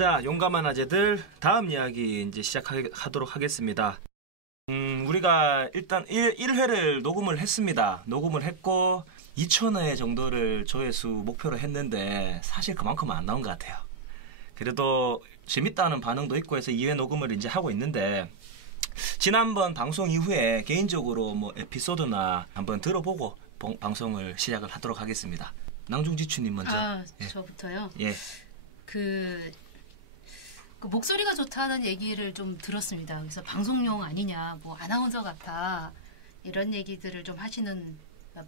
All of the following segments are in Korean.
자, 용감한 아재들 다음 이야기 이제 시작하도록 하겠습니다. 우리가 일단 1회를 녹음을 했습니다. 녹음을 했고 2,000회 정도를 조회수 목표로 했는데 사실 그만큼은 안 나온 것 같아요. 그래도 재밌다는 반응도 있고 해서 2회 녹음을 이제 하고 있는데 지난번 방송 이후에 개인적으로 뭐 에피소드나 한번 들어보고 방송을 시작을 하도록 하겠습니다. 낭중지추님 먼저. 예. 저부터요? 예. 그 목소리가 좋다는 얘기를 좀 들었습니다. 그래서 방송용 아니냐, 뭐 아나운서 같아 이런 얘기들을 좀 하시는,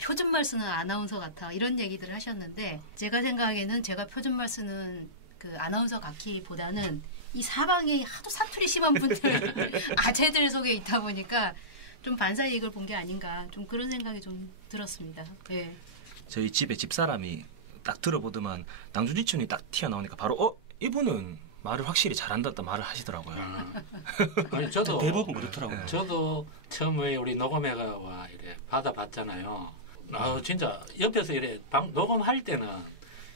표준말 쓰는 아나운서 같아 이런 얘기들을 하셨는데 제가 생각에는 제가 표준말 쓰는 그 아나운서 같기보다는 이 사방에 하도 사투리 심한 분들 아재들 속에 있다 보니까 좀 반사이익을 본 게 아닌가 좀 그런 생각이 좀 들었습니다. 네. 저희 집에 집사람이 딱 들어보더만 낭중지춘이 딱 튀어나오니까 바로 이분은 말을 확실히 잘한다 말을 하시더라고요. 아니 저도 대부분 그렇더라고요. 저도 처음에 우리 녹음회가 이래 받아봤잖아요. 진짜 옆에서 이래 녹음할 때는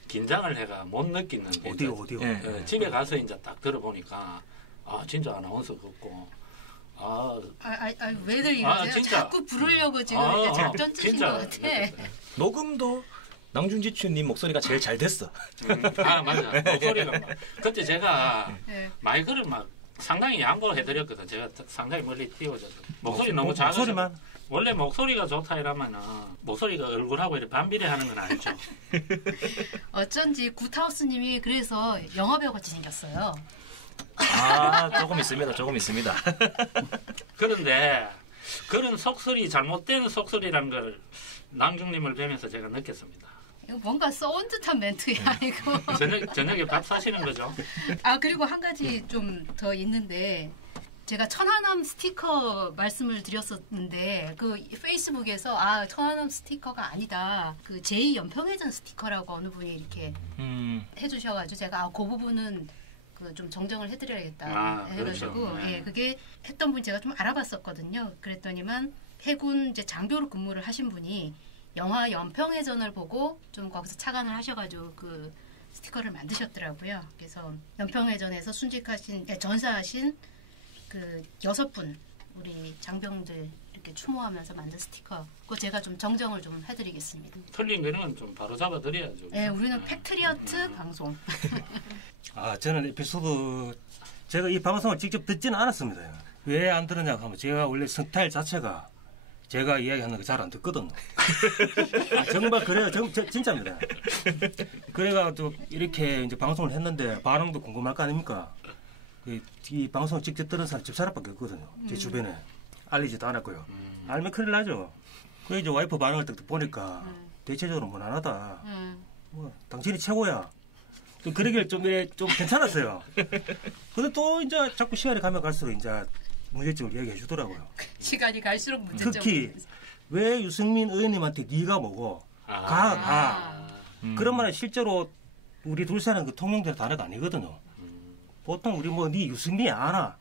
긴장을 해가 못 느끼는 게 어디요? 예. 집에 가서 이제 딱 들어보니까 진짜 아나운서 같고 왜들 이러세요? 진짜. 자꾸 부르려고 지금 이제 작전 치신 것 같아. 녹음도 낭중지추님 목소리가 제일 잘 됐어. 맞아. 목소리가 그때 제가 네. 마이크를 막 상당히 양보해드렸거든. 제가 상당히 멀리 띄워줘서 목소리 너무 작아서 목소리만 원래 목소리가 좋다 이러면은 목소리가 얼굴하고 이렇게 반비례하는 건 아니죠. 어쩐지 굿하우스님이 그래서 영화배우 같이 생겼어요. 조금 있습니다. 그런데 그런 속설이 잘못된 속설이란 걸 낭중님을 뵈면서 제가 느꼈습니다. 이거 뭔가 써온 듯한 멘트야 이거. 저녁에 밥 사시는 거죠? 그리고 한 가지 좀 더 있는데 제가 천안함 스티커 말씀을 드렸었는데 그 페이스북에서 천안함 스티커가 아니다. 그 제2연평해전 스티커라고 어느 분이 이렇게 해주셔가지고 제가 그 부분은 그 좀 정정을 해드려야겠다 해가지고 그렇죠. 네. 예, 그게 했던 분 제가 좀 알아봤었거든요. 그랬더니만 해군 이제 장교로 근무를 하신 분이 영화 연평해전을 보고 좀 거기서 착안을 하셔가지고 그 스티커를 만드셨더라고요. 그래서 연평해전에서 전사하신 그 6분 우리 장병들 이렇게 추모하면서 만든 스티커. 그거 제가 좀 정정을 좀 해드리겠습니다. 틀린 거는 좀 바로 잡아드려야죠. 네, 우리는 팩트리어트 방송. 저는 에피소드 제가 이 방송을 직접 듣지는 않았습니다. 왜 안 들었냐 하면 제가 원래 스타일 자체가 제가 이야기하는 거 잘 안 듣거든요. 정말 그래요. 진짜입니다. 그래가지고 이렇게 이제 방송을 했는데 반응도 궁금할 거 아닙니까? 이 방송 직접 들은 사람 집사람밖에 없거든요. 제 주변에. 알리지도 않았고요. 알면 큰일 나죠. 그래 이제 와이프 반응을 딱 보니까 대체적으로 무난하다. 당신이 최고야. 그러길 좀 괜찮았어요. 근데 또 이제 자꾸 시간이 가면 갈수록 이제 문제점을 얘기해 주더라고요. 시간이 갈수록 문제점. 특히 왜 유승민 의원님한테 네가 뭐고 그런 말은 실제로 우리 둘 사이는 그 통용되는 단어가 아니거든요. 보통 우리 네 유승민이 아나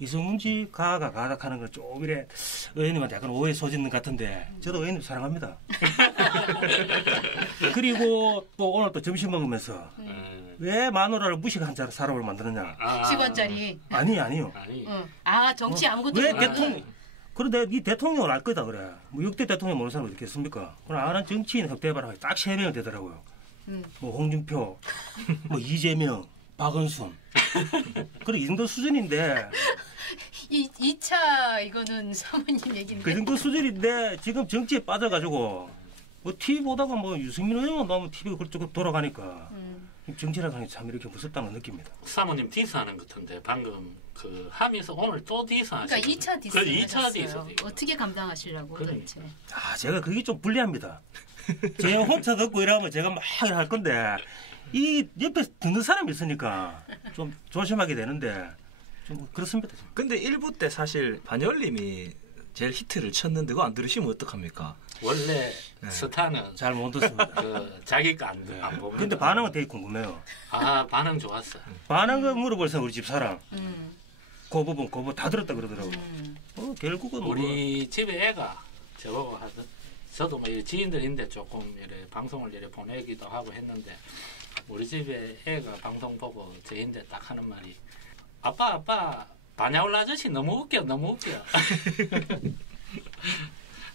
이승문지 가다 하는 걸 좀 이래 의원님한테 약간 오해 소지는 같은데 저도 의원님 사랑합니다. 그리고 또 오늘 또 점심 먹으면서 왜 마누라를 무식한 사람을 만드느냐. 10원짜리. 아니요. 정치 아무것도 왜 모르는. 대통령 그런데 네 대통령을 알 거다 그래. 뭐 6대 대통령 모르는 사람이 있겠습니까? 그럼 아는 정치인 협대발하고 딱 3명이 되더라고요. 뭐 홍준표, 뭐 이재명, 박은순. 그래 이 정도 수준인데. 2차 이거는 사모님 얘기인데. 그 정도 수준인데 지금 정치에 빠져가지고 뭐 TV 보다가 뭐 유승민 의원만 나오면 TV가 그쪽으로 돌아가니까 정치라는 게 참 이렇게 무섭다는 걸 느낍니다. 사모님 디스하는 것 같은데 방금 그 함에서 오늘 또 디스하시고. 그러니까 2차 디스. 2차 디스. 어떻게 감당하시려고 도대체. 제가 그게 좀 불리합니다. 제 혼자 듣고 이러면 제가 막 할 건데 이 옆에 듣는 사람이 있으니까 좀 조심하게 되는데 좀 그렇습니다. 근데 1부 때 사실 반열님이 제일 히트를 쳤는데 그거 안 들으시면 어떡합니까? 원래 스타는 잘 못 듣습니다. 자기 거 안 봅니다. 근데 반응은 되게 궁금해요. 반응 좋았어. 반응을 물어보세요 우리 집사람. 그 부분 다 들었다 그러더라고요. 결국은 우리 집에 애가 저보고 저도 뭐 지인들인데 조금 이래 방송을 이래 보내기도 하고 했는데 우리 집에 애가 방송 보고 저인데 딱 하는 말이 아빠 반야울 아저씨 너무 웃겨.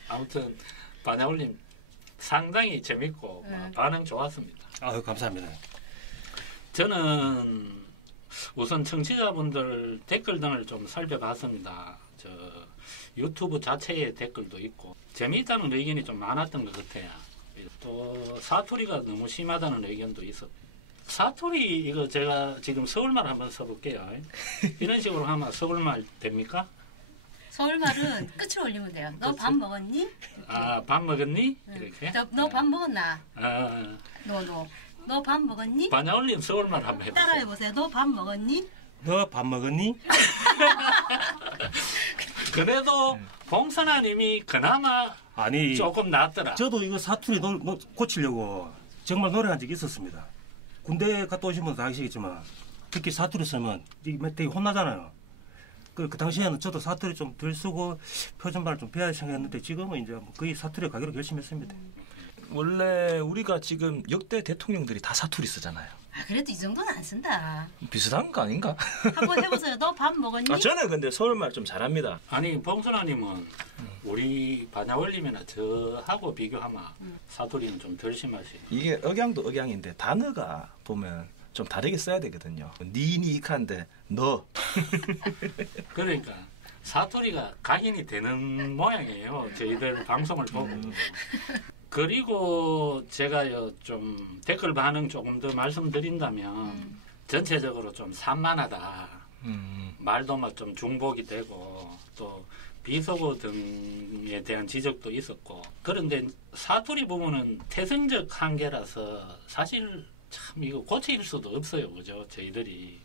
아무튼 반야울님 상당히 재밌고 반응 좋았습니다. 아유, 감사합니다. 저는 우선 청취자분들 댓글 등을 좀 살펴봤습니다. 저 유튜브 자체의 댓글도 있고 재미있다는 의견이 좀 많았던 것 같아요. 또 사투리가 너무 심하다는 의견도 있었고 사투리 이거 제가 지금 서울말 한번 써볼게요. 이런 식으로 하면 서울말 됩니까? 서울말은 끝을 올리면 돼요. 너 밥 먹었니? 아, 밥 먹었니? 이렇게? 너 밥 먹었나? 아, 너 밥 먹었니? 반야울님 서울말 한번 해보세요. 따라해보세요. 너 밥 먹었니? 너 밥 먹었니? 그래도 봉선아님이 그나마 아니, 조금 낫더라. 저도 이거 사투리 고치려고 정말 노력한 적이 있었습니다. 군대 갔다 오신 분도 다 아시겠지만 특히 사투리 쓰면 되게 혼나잖아요. 그 당시에는 저도 사투리 좀 덜 쓰고 표준말을 좀 배워야 생각했는데 지금은 이제 거의 사투리 가기로 결심했습니다. 원래 우리가 지금 역대 대통령들이 다 사투리 쓰잖아요. 아, 그래도 이 정도는 안 쓴다. 비슷한 거 아닌가? 한번 해보세요. 너 밥 먹었니? 아, 저는 근데 서울말 좀 잘합니다. 아니 봉선아님은 우리 반야울님이나 저하고 비교하면 사투리는 좀 덜 심하시. 이게 억양도 억양인데 단어가 보면 좀 다르게 써야 되거든요. 니니 익한데 너. 그러니까 사투리가 각인이 되는 모양이에요. 저희들 방송을 보고. 그리고 제가 좀 댓글 반응 조금 더 말씀드린다면 전체적으로 좀 산만하다. 말도 막 좀 중복이 되고 또 비속어 등에 대한 지적도 있었고 그런데 사투리 부분은 태생적 한계라서 사실 참 이거 고칠 수도 없어요. 그죠? 저희들이.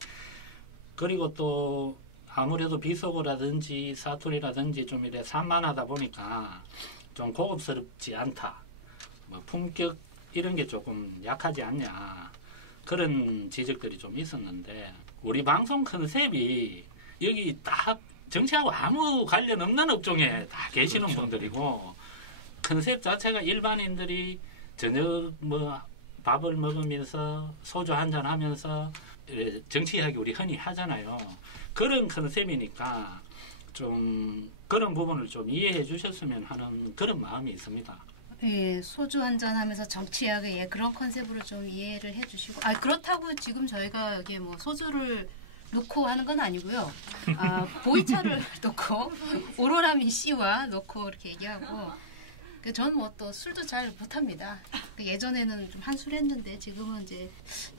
그리고 또 아무래도 비속어라든지 사투리라든지 좀 이래 산만하다 보니까 좀 고급스럽지 않다. 뭐 품격 이런 게 조금 약하지 않냐. 그런 지적들이 좀 있었는데 우리 방송 컨셉이 여기 딱 정치하고 아무 관련 없는 업종에 다 계시는 분들이고 컨셉 자체가 일반인들이 저녁 뭐 밥을 먹으면서 소주 한잔 하면서 정치 이야기 우리 흔히 하잖아요. 그런 컨셉이니까 좀 그런 부분을 좀 이해해 주셨으면 하는 그런 마음이 있습니다. 예, 소주 한잔 하면서 정치하게 예, 그런 컨셉으로 좀 이해를 해주시고 아 그렇다고 지금 저희가 여기 뭐 소주를 놓고 하는 건 아니고요. 아, 보이차를 놓고 오로라미 씨와 놓고 이렇게 얘기하고 저는 뭐 또 술도 잘 못합니다. 예전에는 좀 한술 했는데 지금은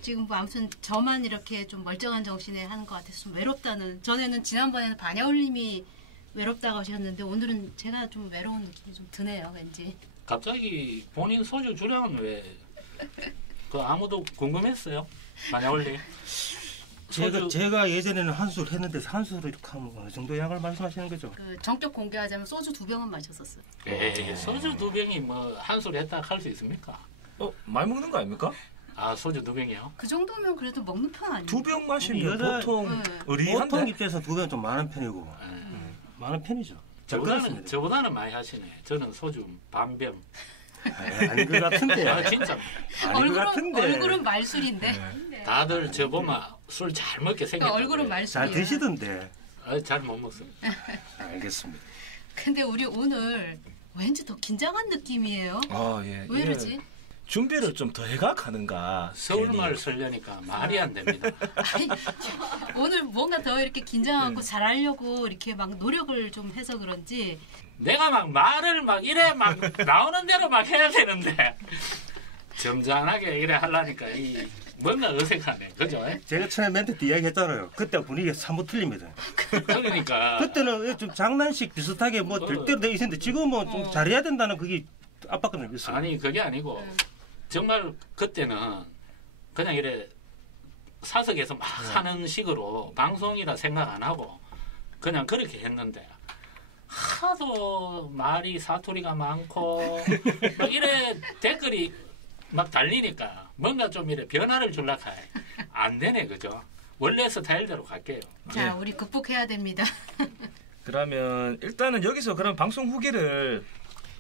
지금 뭐 아무튼 저만 이렇게 좀 멀쩡한 정신에 하는 것 같아서 좀 외롭다는 전에는 지난번에는 반야울님이 외롭다고 하셨는데 오늘은 제가 좀 외로운 느낌이 좀 드네요. 왠지. 갑자기 본인 소주 주량은 왜 그 아무도 궁금했어요? 반야울님. 제가 예전에는 한술 했는데 한술을 이렇게 하면 어느 정도 양을 말씀하시는 거죠? 그 정적 공개하자면 소주 2병은 마셨었어요. 에이, 소주 2병이 뭐 한술 했다 할 수 있습니까? 많이 먹는 거 아닙니까? 아 소주 2병이요? 그 정도면 그래도 먹는 편 아니에요? 2병 마시면 여자- 보통 네. 의리한데. 보통 입장에서 2배는 좀 많은 편이고 많은 편이죠. 잘 끊었습니다. 저보다는 많이 하시네. 저는 소주 반병. 아닌 것 같은데. 아 진짜. 아닌 것 같은데. 얼굴은 말술인데 다들 저 보면 술 잘 먹게 생겼다. 얼굴은 잘 말술이야. 드시던데. 잘 못 먹습니다. 알겠습니다. 근데 우리 오늘 왠지 더 긴장한 느낌이에요. 아, 예. 왜 이러지? 준비를 좀 더 해가 가는가. 서울말 쓰려니까 말이 안 됩니다. 아니, 오늘 뭔가 더 이렇게 긴장하고 잘하려고 이렇게 막 노력을 좀 해서 그런지 내가 막 말을 막 이래 막 나오는 대로 막 해야 되는데 점잖하게 이래 하려니까 이 뭔가 어색하네. 그죠? 제가 처음에 멘트 때 이야기했잖아요. 그때 분위기가 사뭇 틀립니다. 그러니까 그때는 좀 장난식 비슷하게 뭐 될 때도 있었는데 지금은 좀 잘해야 된다는 그게 압박감이 있어요. 아니 그게 아니고 정말 그때는 그냥 이래 사석에서 막 하는 식으로 방송이라 생각 안 하고 그냥 그렇게 했는데 하도 말이 사투리가 많고 막 이래 댓글이 막 달리니까 뭔가 좀 이래 변화를 줄라카 안 되네. 그죠? 원래 스타일대로 갈게요. 자 우리 극복해야 됩니다. 그러면 일단은 여기서 그럼 방송 후기를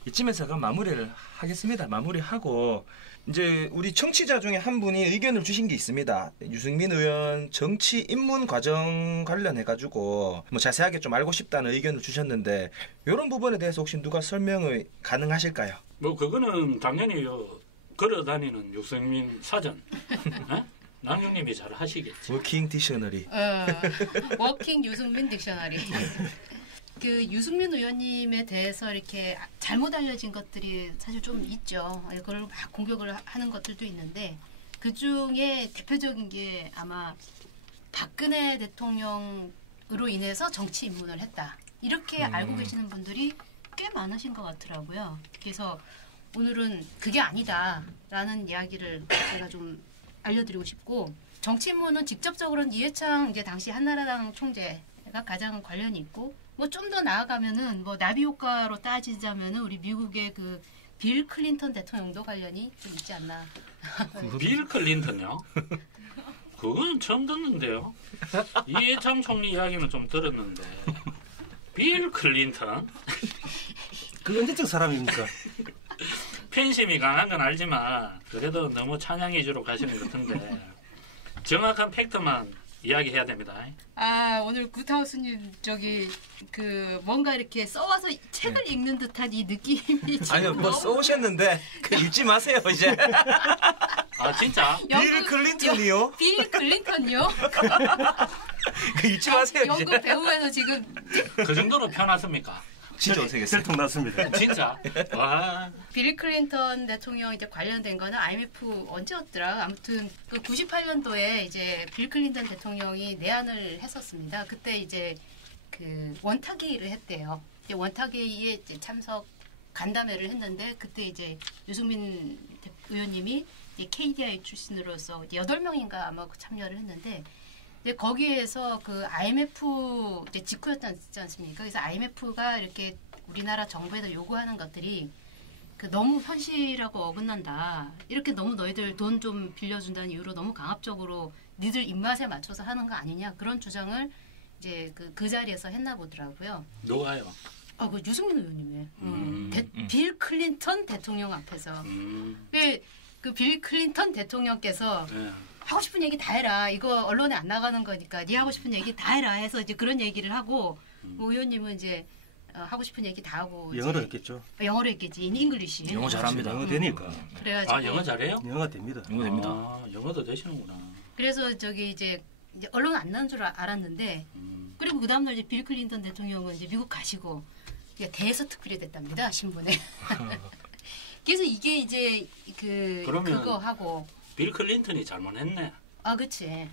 이쯤에서 그럼 마무리를 하겠습니다. 마무리하고 이제 우리 청취자 중에 한 분이 의견을 주신 게 있습니다. 유승민 의원 정치 입문 과정 관련해 가지고 뭐 자세하게 좀 알고 싶다는 의견을 주셨는데 이런 부분에 대해서 혹시 누가 설명을 가능하실까요? 뭐 그거는 당연히 걸어다니는 유승민 사전 남영님이 잘 하시겠지. 워킹 디셔너리. 워킹 유승민 딕셔너리. 그 유승민 의원님에 대해서 이렇게 잘못 알려진 것들이 사실 좀 있죠. 그걸 막 공격을 하는 것들도 있는데 그 중에 대표적인 게 아마 박근혜 대통령으로 인해서 정치 입문을 했다. 이렇게 알고 계시는 분들이 꽤 많으신 것 같더라고요. 그래서 오늘은 그게 아니다라는 이야기를 제가 좀 알려드리고 싶고 정치 입문은 직접적으로는 이해창 이제 당시 한나라당 총재가 가장 관련이 있고 뭐 좀 더 나아가면은 뭐 나비 효과로 따지자면은 우리 미국의 그 빌 클린턴 대통령도 관련이 좀 있지 않나. 빌 클린턴요? 그건 처음 듣는데요. 이해창 총리 이야기는 좀 들었는데 빌 클린턴? 그 언제적 사람입니까? 팬심이 강한 건 알지만 그래도 너무 찬양 위주로 가시는 것 같은데 정확한 팩트만 이야기해야 됩니다. 아 오늘 굿하우스님 저기 그 뭔가 이렇게 써와서 책을 읽는 듯한 이 느낌이 지금 아니요, 뭐 써오셨는데 그 읽지 마세요 이제. 아 진짜? 빌 클린턴이요? 빌 클린턴요? 그 읽지 마세요 이제. 연극 배우에서 지금 그 정도로 편하습니까? 진짜 어색했어요. 셀통 났습니다. 진짜? 와. 빌 클린턴 대통령 이제 관련된 거는 IMF 언제였더라? 아무튼 그 98년도에 이제 빌 클린턴 대통령이 내한을 했었습니다. 그때 이제 그 원탁회의를 했대요. 이제 원탁회의에 이제 참석 간담회를 했는데 그때 이제 유승민 의원님이 이제 KDI 출신으로서 8명인가 아마 참여를 했는데 근데 거기에서 그 IMF 이제 직후였지 않습니까? 그래서 IMF가 이렇게 우리나라 정부에서 요구하는 것들이 그 너무 현실하고 어긋난다. 이렇게 너무 너희들 돈 좀 빌려준다는 이유로 너무 강압적으로 니들 입맛에 맞춰서 하는 거 아니냐 그런 주장을 이제 그 자리에서 했나 보더라고요. 누가요? 그 유승민 의원님이 빌 클린턴 대통령 앞에서 그 빌 클린턴 대통령께서 네. 하고 싶은 얘기 다 해라. 이거 언론에 안 나가는 거니까 네 하고 싶은 얘기 다 해라 해서 이제 그런 얘기를 하고 뭐 의원님은 이제 하고 싶은 얘기 다 하고 영어로 이제 했겠죠. 영어로 했겠지. 잉글리시. 영어 잘합니다. 영어 되니까. 그래가지고 아 영어 잘해요? 영어가 됩니다. 영어 됩니다. 아, 영어도 되시는구나. 그래서 저기 이제 언론 안 나온 줄 알았는데 그리고 그 다음날 이제 빌 클린턴 대통령은 이제 미국 가시고 대서 특필이 됐답니다 신분에. 그래서 이게 이제 그거 하고. 빌 클린턴이 잘못했네. 아, 그치.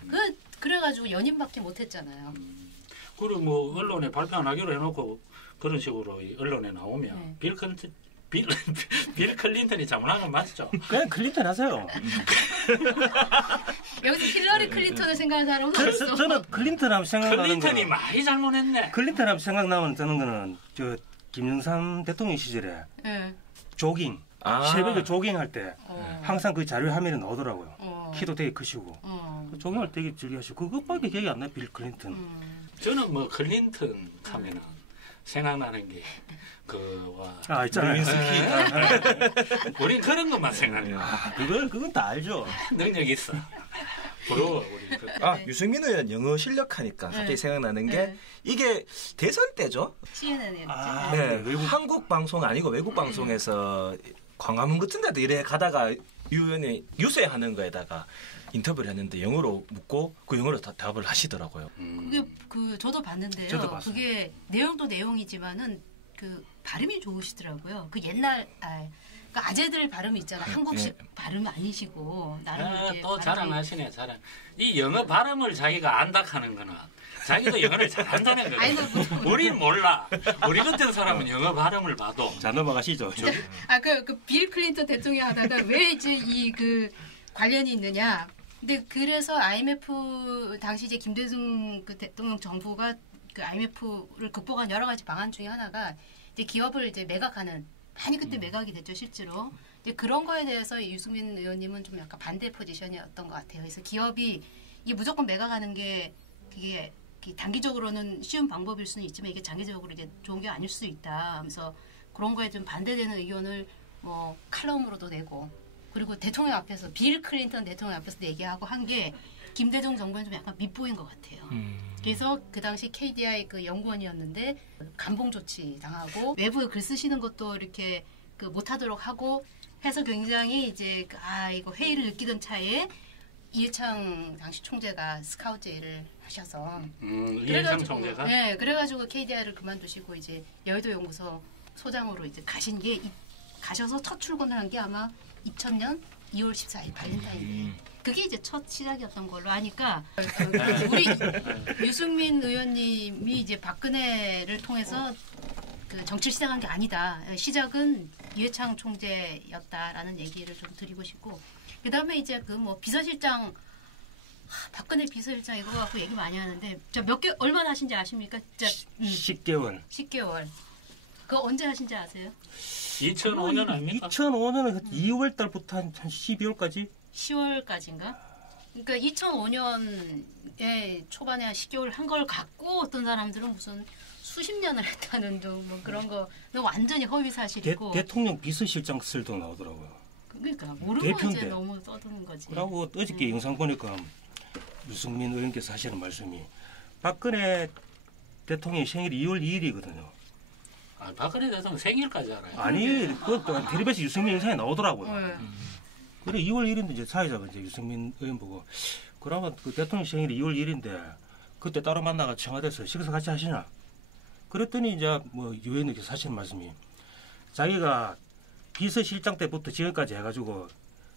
그래가지고 연임밖에 못했잖아요. 그리고 뭐 언론에 발표 안 하기로 해놓고 그런 식으로 언론에 나오면 네. 빌 클린턴이 잘못한 건 맞죠? 그냥 클린턴 하세요. 여기서 힐러리 클린턴을 생각하는 사람은 없어. 저는 클린턴 하면 생각나는 클린턴이 거. 많이 잘못했네. 클린턴 하면 생각나는 거는 저 김영삼 대통령 시절에 네. 조깅. 새벽에 조깅할 때 항상 그 자료 화면에 나오더라고요. 키도 되게 크시고 조깅할 때 되게 즐겨하시고 그것밖에 기억이 안 나요. 빌 클린턴. 저는 뭐 클린턴 하면은 생각나는 게 있잖아요. 우린 그런 것만 생각해요. 그건 다 알죠. 능력 있어. 부러워 우리. 유승민 의원 영어 실력하니까 갑자기 생각나는 게 이게 대선 때죠. CNN에 한국 방송 아니고 외국 방송에서 광화문 같은 데도 이래 가다가 유 의원이 유세하는 거에다가 인터뷰를 했는데 영어로 묻고 그 영어로 답을 하시더라고요. 그게 저도 봤는데요. 저도 봤어요. 그게 내용도 내용이지만은 그 발음이 좋으시더라고요. 그 옛날 그 아재들 발음이 있잖아. 한국식 발음이 아니시고 나름 또 자랑하시네 자랑. 이 영어 발음을 자기가 안다 하는 거는 자기도 영어를 잘한다는 거예요. 우린 몰라. 우리 같은 사람은 영어 발음을 봐도. 자 넘어가시죠. 그 빌 클린턴 대통령 하다가 왜 이제 그 관련이 있느냐. 근데 그래서 IMF 당시 이제 김대중 그 대통령 정부가 그 IMF를 극복한 여러 가지 방안 중에 하나가 이제 기업을 이제 매각하는 많이 그때 매각이 됐죠 실제로. 근데 그런 거에 대해서 유승민 의원님은 좀 약간 반대 포지션이었던 것 같아요. 그래서 기업이 이게 무조건 매각하는 게 그게 단기적으로는 쉬운 방법일 수는 있지만 이게 장기적으로 이제 좋은 게 아닐 수 있다 하면서 그런 거에 좀 반대되는 의견을 뭐 칼럼으로도 내고 그리고 대통령 앞에서 빌 클린턴 대통령 앞에서 얘기하고 한 게 김대중 정부는 좀 약간 밉보인 것 같아요. 그래서 그 당시 KDI 그 연구원이었는데 감봉 조치 당하고 외부에 글 쓰시는 것도 이렇게 그 못하도록 하고 해서 굉장히 이제 이거 회의를 느끼던 차에 이해창 당시 총재가 스카우트 제의를 하셔서 이해창 총재가 네, 그래가지고 KDI를 그만두시고 이제 여의도 연구소 소장으로 이제 가셔서 첫 출근을 한 게 아마 2000년 2월 14일 발렌타인데이. 그게 이제 첫 시작이었던 걸로 하니까 우리 유승민 의원님이 이제 박근혜를 통해서 그 정치를 시작한 게 아니다. 시작은 이해창 총재였다라는 얘기를 좀 드리고 싶고 그 다음에 이제 그 뭐 비서실장 박근혜 비서실장 이거 갖고 얘기 많이 하는데 얼마나 하신지 아십니까? 진짜 10개월. 10개월. 그거 언제 하신지 아세요? 2005년 아닙니까? 2005년은 2월 달부터 한 12월까지? 10월까지인가? 그러니까 2005년에 초반에 한 10개월 한 걸 갖고 어떤 사람들은 무슨 수십 년을 했다는 뭐 그런 거 완전히 허위 사실이고 대통령 비서실장 쓸도 나오더라고요. 그러니까 모르고 대표인데. 이제 너무 떠드는 거지. 그러고 어저께 영상 보니까 유승민 의원께서 하시는 말씀이 박근혜 대통령 생일이 2월 2일이거든요. 박근혜 대통령 생일까지 알아요. 아니, 그것도 텔레비전 유승민 영상에 나오더라고요. 네. 그래 2월 1일인데 이제 사회자가 이제 유승민 의원 보고 그러면 그 대통령 생일이 2월 1일인데 그때 따로 만나가 청와대에서 식사 같이 하시냐? 그랬더니 이제 뭐 의원님께서 하시는 말씀이 자기가 비서실장 때부터 지금까지 해가지고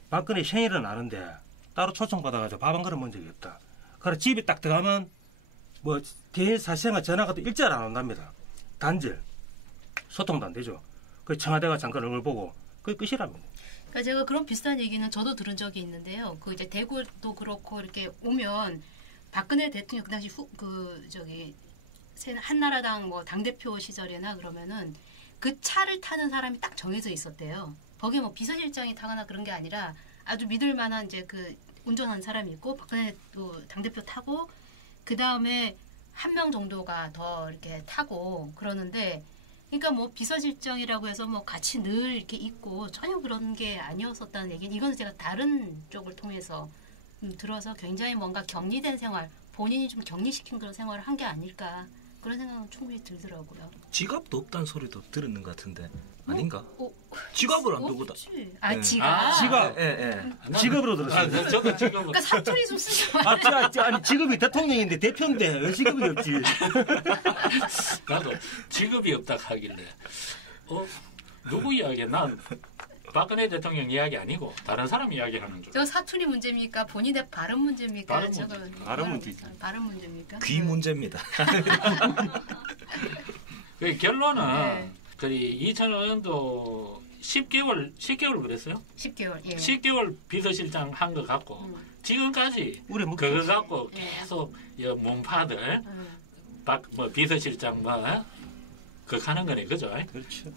박근혜 생일은 아는데 따로 초청받아가지고 밥 한 그릇 먹은 적이 없다. 그래 집에 딱 들어가면 뭐 개인 사생활 전화가 또 일절 안 온답니다. 단절. 소통도 안 되죠. 그 청와대가 잠깐 얼굴 보고 그게 끝이랍니다. 그러니까 제가 그런 비슷한 얘기는 저도 들은 적이 있는데요. 그 이제 대구도 그렇고 이렇게 오면 박근혜 대통령 그 당시 한나라당 뭐 당대표 시절이나 그러면은 그 차를 타는 사람이 딱 정해져 있었대요. 거기에 뭐 비서실장이 타거나 그런 게 아니라 아주 믿을 만한 이제 그 운전하는 사람이 있고 박근혜 당대표 타고 그 다음에 한 명 정도가 더 이렇게 타고 그러는데 그러니까 뭐 비서실장이라고 해서 뭐 같이 늘 이렇게 있고 전혀 그런 게 아니었었다는 얘기. 이건 제가 다른 쪽을 통해서 들어서 굉장히 뭔가 격리된 생활, 본인이 좀 격리시킨 그런 생활을 한 게 아닐까 그런 생각은 충분히 들더라고요. 지갑도 없다는 소리도 들었는 것 같은데 아닌가? 지갑을 안 두고 다. 아, 네. 지갑. 직업으로 들었어요. 저도 지금 그러니까 사투리 좀 쓰지 마. 아니 직업이 대통령인데 대표인데 왜 직업이 없지? 나도 직업이 없다 하길래 누구 이야기야? 난 박근혜 대통령 이야기 아니고 다른 사람 이야기하는 줄. 저 사투리 문제입니까? 본인의 발음 문제입니까? 발음 저거 발음 문제지. 발음 문제입니까? 귀 문제입니다. 그 결론은 네. 그 2005년도 10개월 그랬어요? 10개월. 예. 10개월 비서실장 한 거 갖고 지금까지 우리 뭐 그거 갖고 예. 계속 몸파들 뭐 비서실장 그 하는 거네, 그죠? 그렇죠.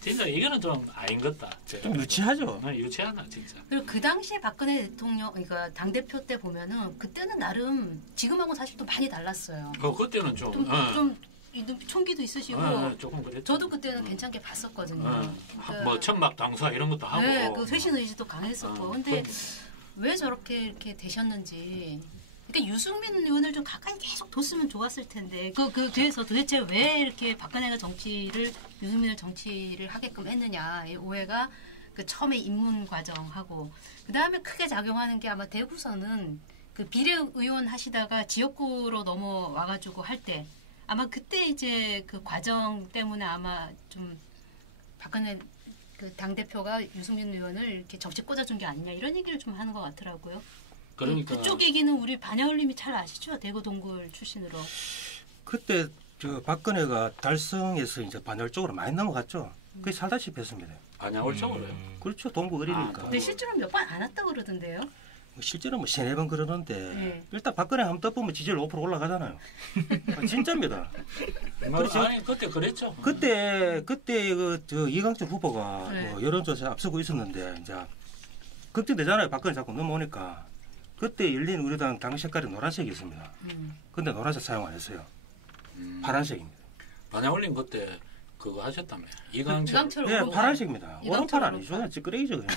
진짜 이거는 좀 아닌 것 같다. 좀 유치하죠. 유치하다 진짜. 그리고 그 당시에 박근혜 대통령, 그러니까 당 대표 때 보면은 그때는 나름 지금하고 사실 또 많이 달랐어요. 그때는 좀 총기도 있으시고. 조금 그랬죠. 저도 그때는 괜찮게 봤었거든요. 뭐 천막 당사 이런 것도 하고. 네, 그 회신 의지도 강했었고. 근데 왜 저렇게 이렇게 되셨는지. 그러니까 유승민 의원을 좀 가까이 계속 뒀으면 좋았을 텐데. 그래서 도대체 왜 이렇게 박근혜가 유승민을 정치를 하게끔 했느냐. 이 오해가 그 처음에 입문 과정하고. 그 다음에 크게 작용하는 게 아마 대구선은 그 비례의원 하시다가 지역구로 넘어와가지고 할 때. 아마 그때 이제 그 과정 때문에 아마 좀 박근혜 그 당대표가 유승민 의원을 이렇게 정치 꽂아준 게 아니냐 이런 얘기를 좀 하는 것 같더라고요. 그러니까 그쪽 얘기는 우리 반야울님이 잘 아시죠? 대구 동굴 출신으로. 그때 저 박근혜가 달성에서 이제 반열 쪽으로 많이 넘어갔죠. 그게 살다시피 했습니다. 반야울 쪽으로요. 그렇죠. 동구 어리니까. 근데 실제로 몇 번 안 왔다고 그러던데요? 실제로 뭐 세네 번 그러는데 네. 일단 박근혜 한번 떠보면 지지율 5% 올라가잖아요. 진짜입니다. 아니 그때 그랬죠. 그때 저 이강철 후보가 네. 뭐 여론조사에 앞서고 있었는데 이제 걱정되잖아요. 박근혜 자꾸 넘어오니까. 그때 열린 우리당 당 색깔이 노란색이었습니다. 근데 노란색 사용 안 했어요. 파란색입니다. 반야울님 그때 그거 하셨다며. 이강철. 이강철 예, 오른팔. 파란색입니다. 이강철 오른팔 아니죠? 찌끄레기죠. 그냥.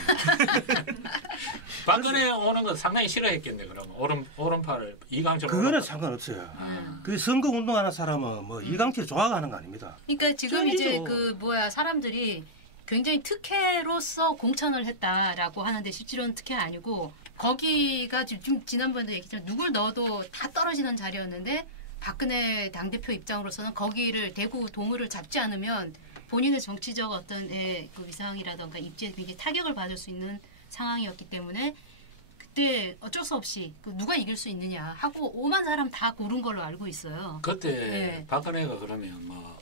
박근혜 오는 거 상당히 싫어했겠네. 그러면 오른팔을 이강철. 그거는 오른팔. 상관없어요. 아. 그 선거 운동하는 사람은 뭐 이강철 좋아하는 거 아닙니다. 그러니까 지금 쩔이죠. 이제 그 사람들이 굉장히 특혜로서 공천을 했다라고 하는데 실제로는 특혜가 아니고 거기가 지금 지난번에도 얘기했지만 누굴 넣어도 다 떨어지는 자리였는데 박근혜 당대표 입장으로서는 거기를 대구 동을을 잡지 않으면 본인의 정치적 어떤 그 위상이라던가 입지에 굉장히 타격을 받을 수 있는 상황이었기 때문에 그때 어쩔 수 없이 누가 이길 수 있느냐 하고 5만 사람 다 고른 걸로 알고 있어요. 그때 네. 박근혜가 그러면 뭐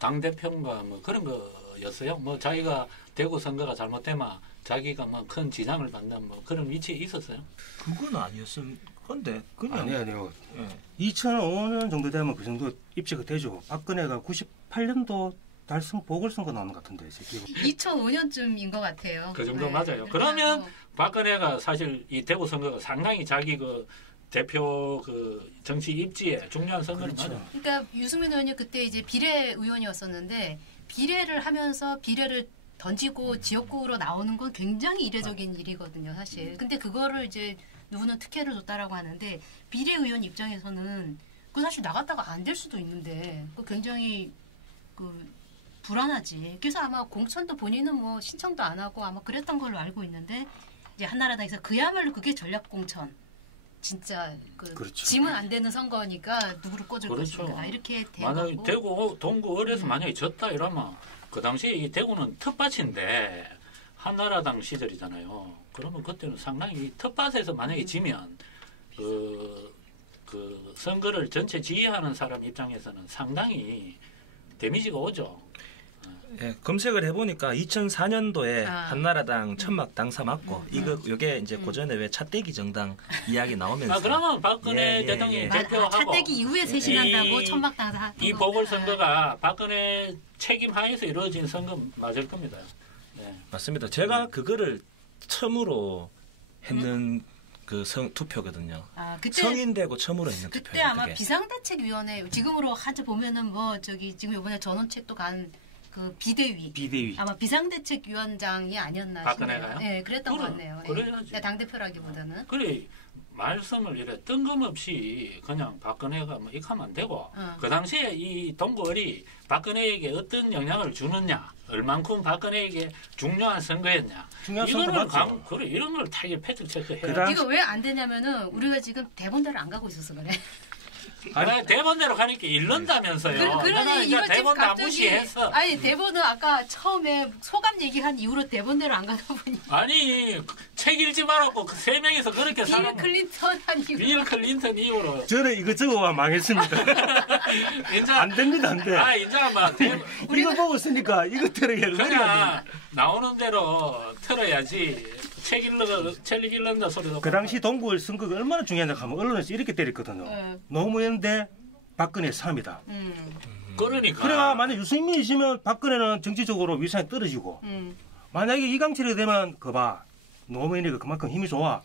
당대표인가 뭐 그런 거였어요. 뭐 자기가 대구 선거가 잘못되면 자기가 뭐 큰 지장을 받는 뭐 그런 위치에 있었어요. 그건 아니었음. 근데 그냥 아니요. 예. 2005년 정도 되면 그 정도 입지가 되죠. 박근혜가 98년도 달성 보궐선거 나온 것 같은데. 2005년쯤인 것 같아요. 그 정도 네. 맞아요. 그러면 박근혜가 사실 이 대구 선거가 상당히 자기 그 대표 그 정치 입지에 중요한 선거는 그렇죠. 맞아요. 그러니까 유승민 의원이 그때 이제 비례 의원이었었는데 비례를 하면서 비례를 던지고 지역구로 나오는 건 굉장히 이례적인 일이거든요, 사실. 근데 그거를 이제 누구는 특혜를 줬다라고 하는데 비례 의원 입장에서는 그 사실 나갔다가 안 될 수도 있는데 그 굉장히 그 불안하지. 그래서 아마 공천도 본인은 뭐 신청도 안 하고 아마 그랬던 걸로 알고 있는데 이제 한나라당에서 그야말로 그게 전략 공천. 진짜 그 그렇죠. 지면 안 되는 선거니까 누구를 꽂을 그렇죠. 것인가 이렇게 된 만약에 거고. 대구 동구 을에서 만약에 졌다 이러면 그 당시에 이 대구는 텃밭인데 한나라당 시절이잖아요. 그러면 그때는 상당히 텃밭에서 만약에 지면 그 선거를 전체 지휘하는 사람 입장에서는 상당히 데미지가 오죠. 예, 검색을 해보니까 2004년도에 아. 한나라당 천막 당사 맞고 이게 이제 고전에 왜 차떼기 정당 이야기 나오면서 아 그러면 박근혜 예, 대통령이 예, 예. 대표하고 차떼기 이후에 쇄신한다고 이- 천막당사 이 보궐선거가 박근혜 책임 하에서 이루어진 선거 맞을 겁니다. 네. 맞습니다. 제가 그거를 처음으로 했는 그 투표거든요. 그때 성인되고 처음으로 했는 그때 투표예요. 아마 그게. 비상대책위원회 지금으로 하자 보면은 뭐 저기 지금 이번에 전원책도 간 그 비대위 비대위. 아마 비상대책위원장이 아니었나 박근혜가요? 싶네요. 네, 그랬던 것 같네요. 예. 그래야지. 당 대표라기보다는. 그래 말씀을 이래 뜬금없이 그냥 박근혜가 뭐 이렇게 하면 안 되고 그 당시에 이 동구을이 박근혜에게 어떤 영향을 주느냐 얼만큼 박근혜에게 중요한 선거였냐 중요한 선거 이거를 맞죠. 그래 이런 걸 다 팩트 체크해야 그 당- 이거 왜 안 되냐면은 우리가 지금 대본대로 안 가고 있어서 그래. 아니, 대본대로 가니까 잃는다면서요. 나는 그러니 이거 지금 대본 다 갑자기 무시했어. 아니 대본은 아까 처음에 소감 얘기한 이후로 대본대로 안 가다 보니 아니 책 읽지 말았고 그 세 명이서 그렇게 빌 사는 클린턴 한 이후 빌 클린턴 이후로 저는 이것저것 망했습니다. 이제 안 됩니다, 안 돼. 이제 아마 이거 보고 쓰니까 이것대로 해야 그냥 나오는 대로 틀어야지 책 읽는다 소리도 그 당시 동구을 선거가 얼마나 중요한지 하면 언론에서 이렇게 때렸거든요. 네. 노무현 대 박근혜 3이다. 그러니까 그래가 만약 유승민이 지면 박근혜는 정치적으로 위상이 떨어지고 만약에 이강철이 되면 그봐 노무현이가 그만큼 힘이 좋아.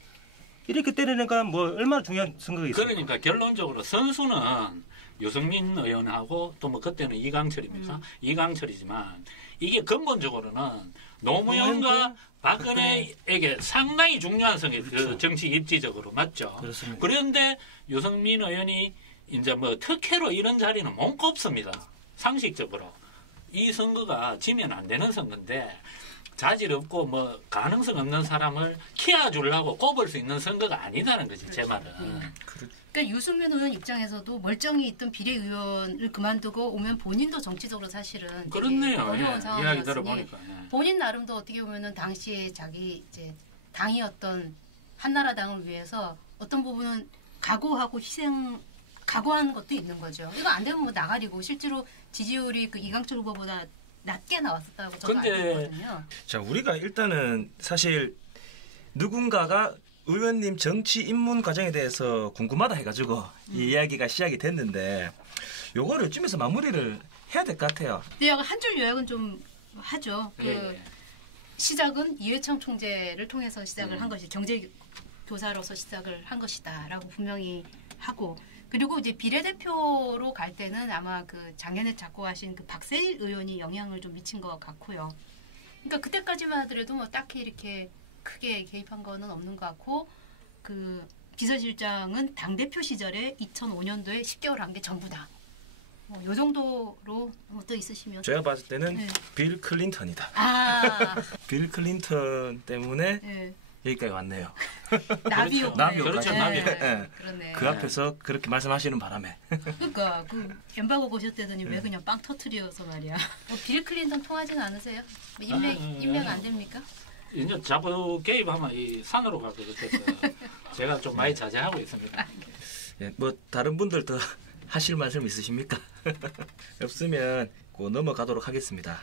이렇게 때리니까 뭐 얼마나 중요한 선거가 있어요. 그러니까 결론적으로 선수는 유승민 의원하고 또 뭐 그때는 이강철입니까? 이강철이지만 이게 근본적으로는 노무현과 박근혜에게 상당히 중요한 선거 그 정치 입지적으로 맞죠. 그렇습니다. 그런데 유승민 의원이 이제 뭐 특혜로 이런 자리는 못 꼽습니다. 상식적으로 이 선거가 지면 안 되는 선거인데 자질 없고 뭐 가능성 없는 사람을 키워주려고 꼽을 수 있는 선거가 아니다는 거지 제 말은. 그러니까 유승민 의원 입장에서도 멀쩡히 있던 비례의원을 그만두고 오면 본인도 정치적으로 사실은 되게 그렇네요. 어려운 예. 이야기 상황이었으니 들어보니까. 예. 본인 나름도 어떻게 보면은 당시에 자기 이제 당이었던 한나라당을 위해서 어떤 부분은 각오하고 각오하는 것도 있는 거죠. 이거 안 되면 뭐 나가리고 실제로 지지율이 그 이강철 후보보다 낮게 나왔었다고 저도 근데 알고 있거든요. 자, 우리가 일단은 사실 누군가가 의원님 정치 입문 과정에 대해서 궁금하다 해가지고 이 이야기가 시작이 됐는데 요거를 쯤에서 마무리를 해야 될 것 같아요. 근데 한 줄 요약은 좀 하죠. 그 예. 시작은 이회창 총재를 통해서 시작을 한 것이 경제 교사로서 시작을 한 것이다라고 분명히 하고 그리고 이제 비례대표로 갈 때는 아마 그 작년에 작고하신 그 박세일 의원이 영향을 좀 미친 것 같고요. 그러니까 그때까지만 하더라도 뭐 딱히 이렇게 크게 개입한 거는 없는 것 같고 그 비서실장은 당대표 시절에 2005년도에 10개월 한 게 전부다. 요 정도로 또 있으시면 제가 봤을 때는 네. 빌 클린턴이다. 아, 빌 클린턴 때문에 네. 여기까지 왔네요. 나비효. 나비효. 그렇죠, 나비효. 네. 그러네. 그 앞에서 그렇게 말씀하시는 바람에 그러니까 그 엠바고 보셨다더니 왜 그냥 빵 터트려서 말이야. 빌 클린턴 통하진 않으세요? 뭐 인맥 안 됩니까? 이제 자꾸 개입하면 이 산으로 갈 것 같아서 제가 좀 많이 자제하고 있습니다. 예, 뭐 다른 분들 더 하실 말씀 있으십니까? 없으면 그 넘어가도록 하겠습니다.